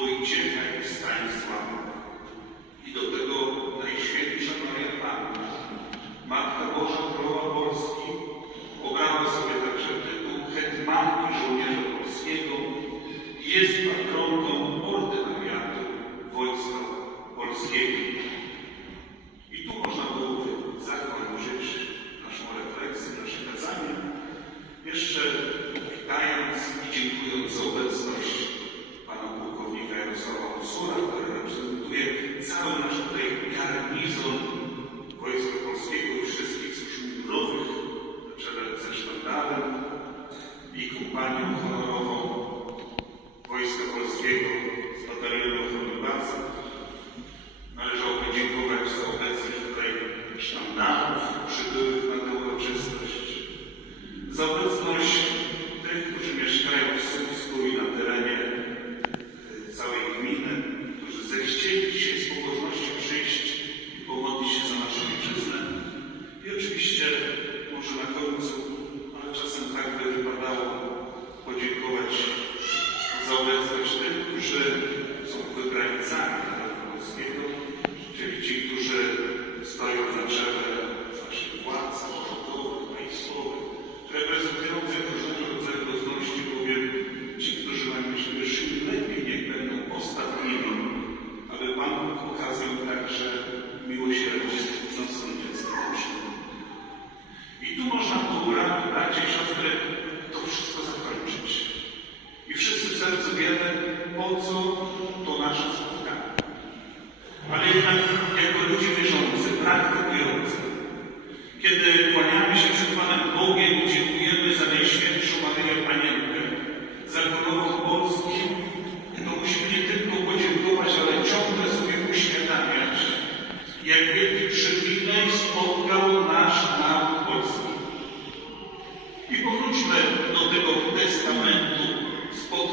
mój uciekaj, Stanisław. garnizon Wojska Polskiego i wszystkich służb mundurowych, na czele ze sztandarem i kompanią honorową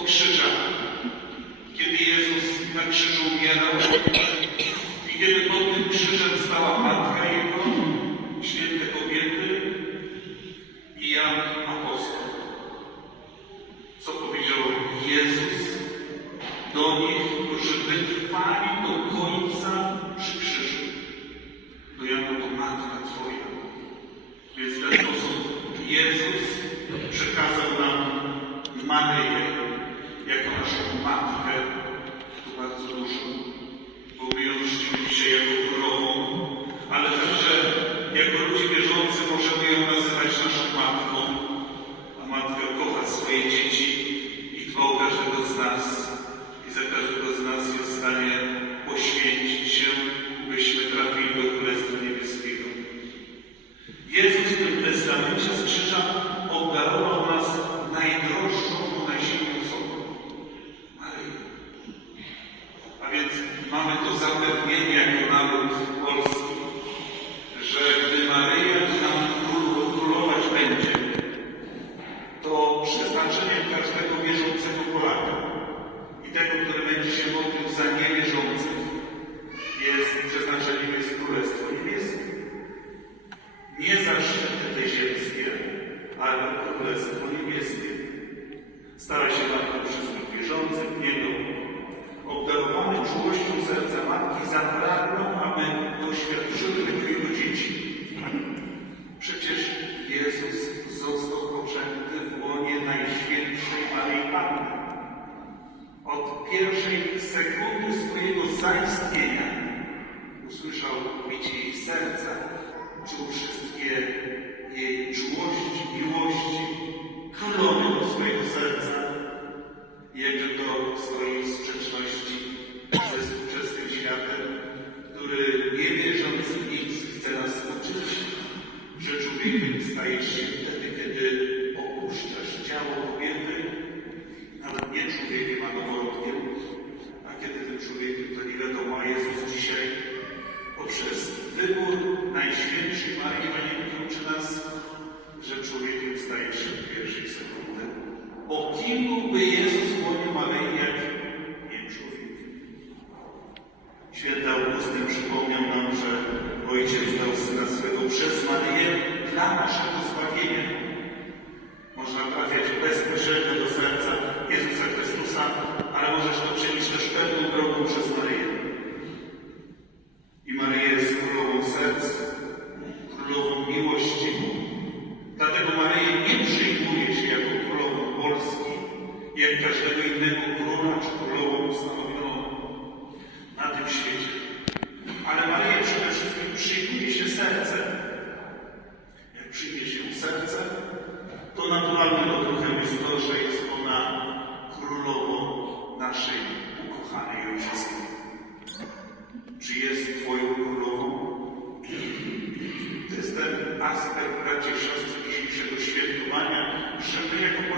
krzyża. Kiedy Jezus na krzyżu umierał i kiedy pod tym krzyżem stała Matka Jego, święte kobiety i Jan Apostoł. Co powiedział Jezus do nich, którzy wytrwali do końca przy krzyżu. No do Jana to Matka Twoja. Więc w ten sposób Jezus przekazał eucaristía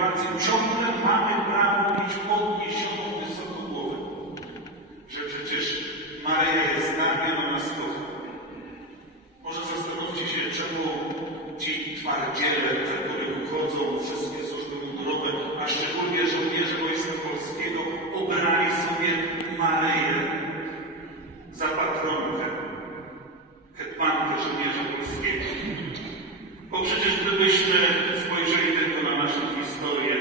informacji. Ciągle mamy prawo mieć podniesioną wysoko głowę, że przecież Maryja jest z nami, ona. Może zastanówcie się, czemu ci twardziele, za których uchodzą wszystkie służby mundurowe, a szczególnie żołnierze Wojska Polskiego, obrali sobie Maryję za patronkę, hetmankę żołnierza polskiego. Bo przecież gdybyśmy spojrzeli tylko na naszych Oh, responsibility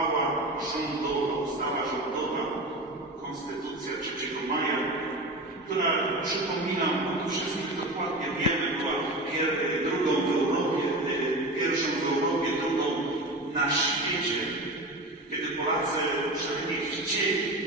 uchwała rządowa, ustawa rządowa, Konstytucja 3 maja, która przypominam, bo wszystkich dokładnie wiemy, była pier, y, drugą w Europie, y, pierwszą w Europie, drugą na świecie, kiedy Polacy przynajmniej chcieli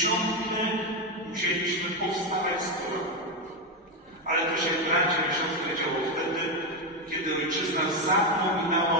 ciągle musieliśmy powstawać z. Ale to się, bracia i siostry, działo wtedy, kiedy ojczyzna zapominała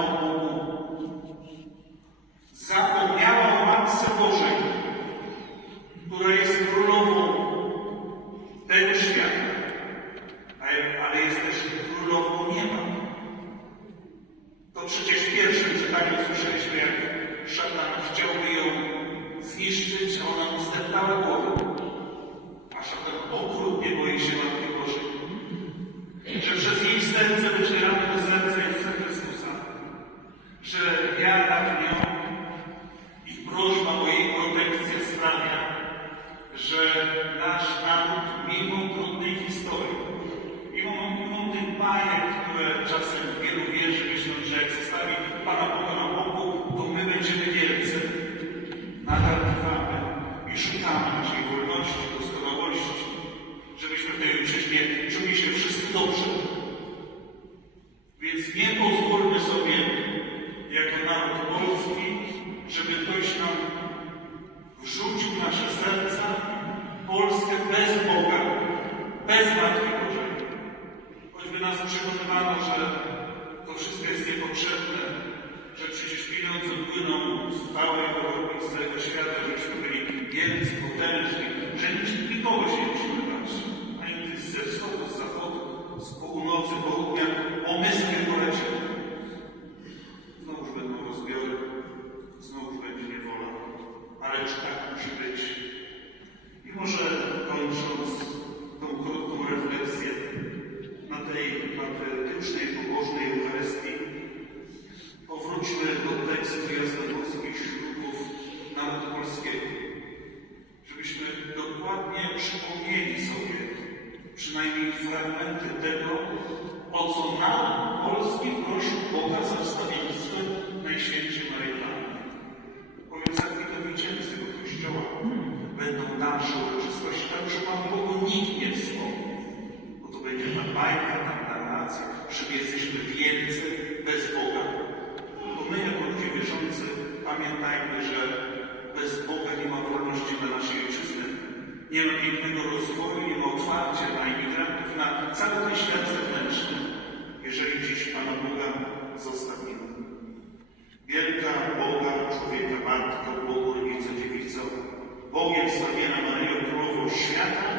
Bogiem Sławiana Maryjo królowo świata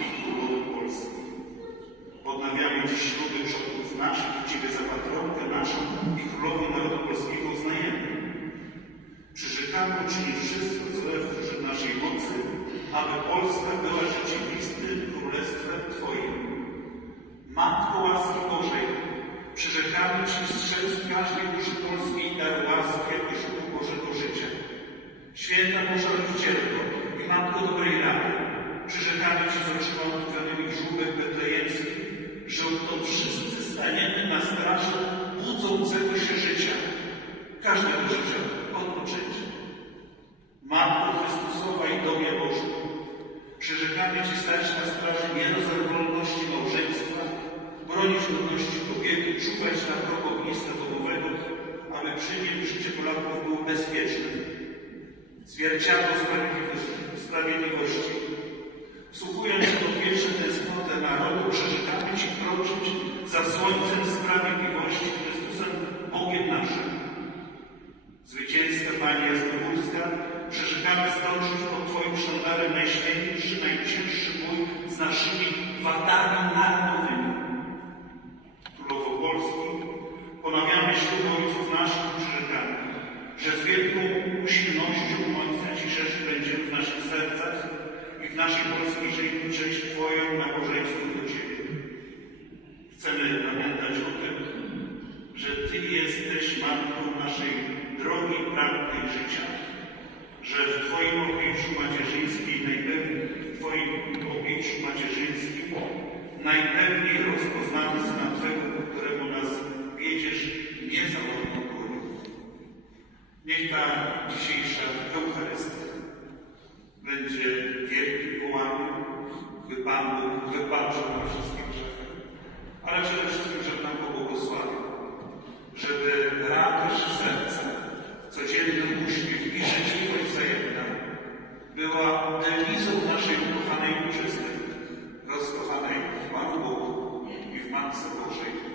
i Królową Polski. Odnawiamy dziś śluby przodków naszych i Ciebie za patronkę naszą i Królową Narodu Polskiego uznajemy. Przyrzekamy uczynić wszystko, co leży w naszej mocy, aby Polska była rzeczywistym Królestwem Twoim. Matko łaski Bożej, przyrzekamy Ci strzec każdej duszy polskiej dar łaski, jak już Święta Boża Rodzicielko i Matko Dobrej Rady, przyrzekamy Ci z oczyma odkrywymi w żółbek betlejemskim, że odtąd wszyscy staniemy na straży budzącego się życia, każdego życia od poczęcia. zwierciadło sprawiedliwości. sprawiedliwości. Wsłuchując się tęsknotę narodu, przeczytamy Ci kroczyć za słońcem sprawiedliwości Chrystusem Bogiem naszym. Zwycięska Pani Jasnogórska, przeżykamy zdążyć pod Twoim sztandarem najświętszy, najcięższy bój z naszymi wadami narodowymi. jesteś matką naszej drogi prawdy życia, że w Twoim objęciu macierzyńskim najpewniej, w Twoim objęciu macierzyńskim najpewniej rozpoznamy Syna Twego, którego nas wiedziesz niezawodną górą. Niech ta dzisiejsza Eucharystia będzie wielkim wołaniem, by Pan wybaczył na wszystkie grzechy, ale przede wszystkim, żeby nam pobłogosławił żeby radość serca, codzienny uśmiech i życzliwość wzajemna była dewizą naszej ukochanej ojczyzny, rozkochanej w Panu Bogu i w Matce Bożej.